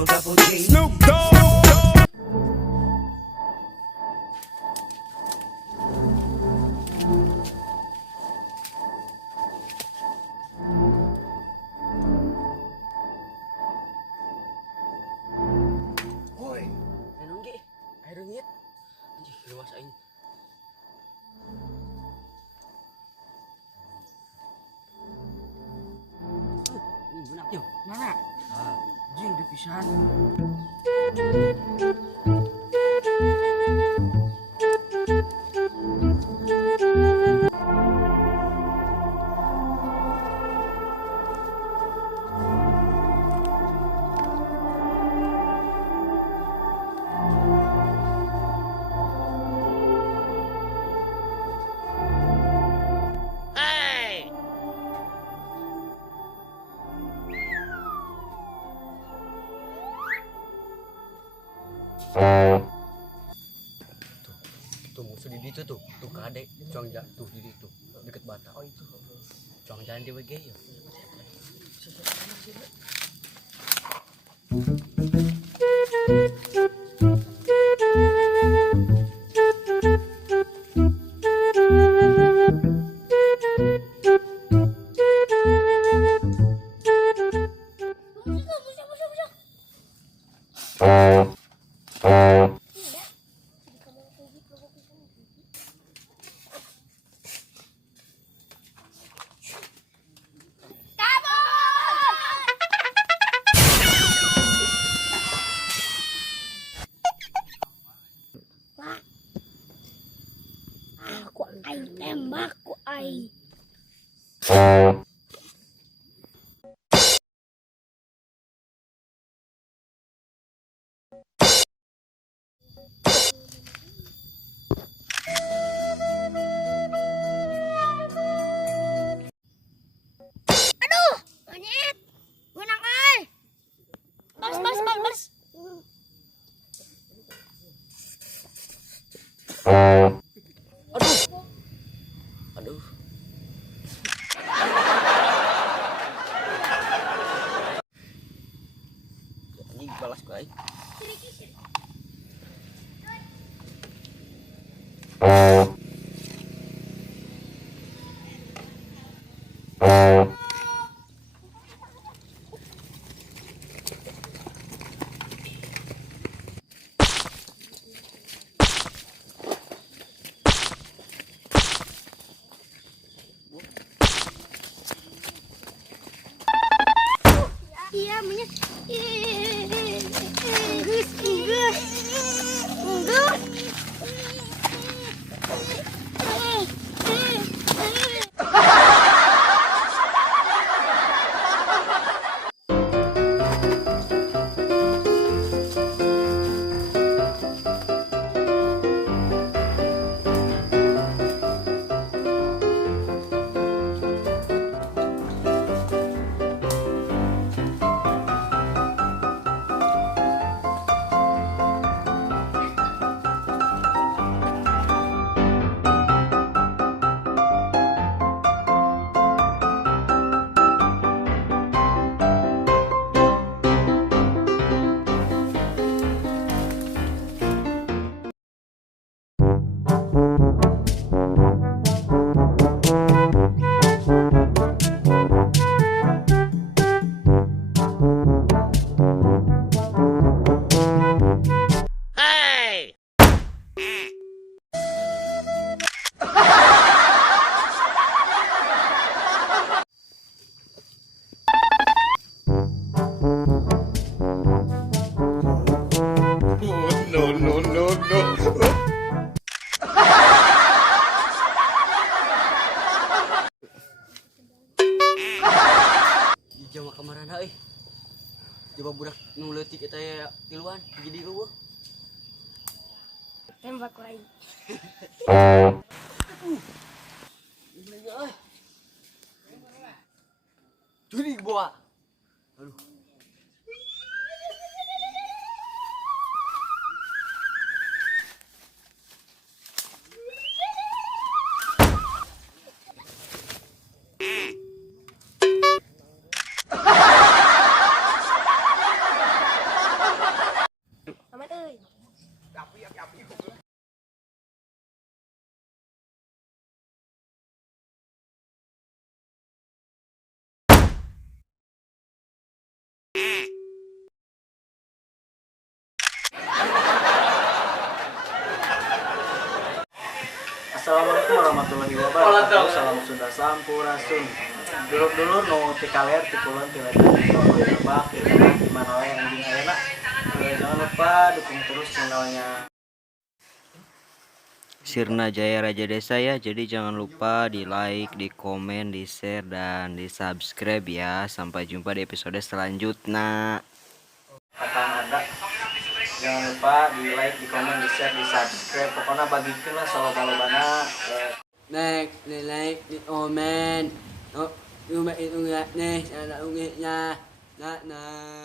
Snoop Dogg. Woi, nunggi, air rengit, anjir luas aing. Ini benak yo, mana? Jing dipisahan. Tuh musuh di situ tuh kadek cuang jatuh di situ deket bata. Oh itu cuang jalan di WG ya. Aku aing tembak ku aing. Aduh, monyet. Gunang ai. Bas. Aduh. Ini balas gue. Iya, monyet. No. Jawa kamarana euy. Coba budak nu leutik eta ya tiluan jadi eueuh. Tembak ku aing. Curi bawa. Aduh. Assalamualaikum warahmatullahi wabarakatuh. Salam Sunda Sampurasun. Dulur-dulur nu ti kalian ti kulon ti wetan terbak di tengah di mana wae anjing ayeuna. Jangan lupa dukung terus channelnya Sirna Jaya Raja Desa ya. Jadi jangan lupa di like, di komen, di share, dan di subscribe ya. Sampai jumpa di episode selanjutnya. akan ada. Jangan lupa di like, di komen, di share, di subscribe. Pokoknya bagikan lah salobana. Like, di komen. Oh, rumah itu enggak nih, ada ungitnya. Nah.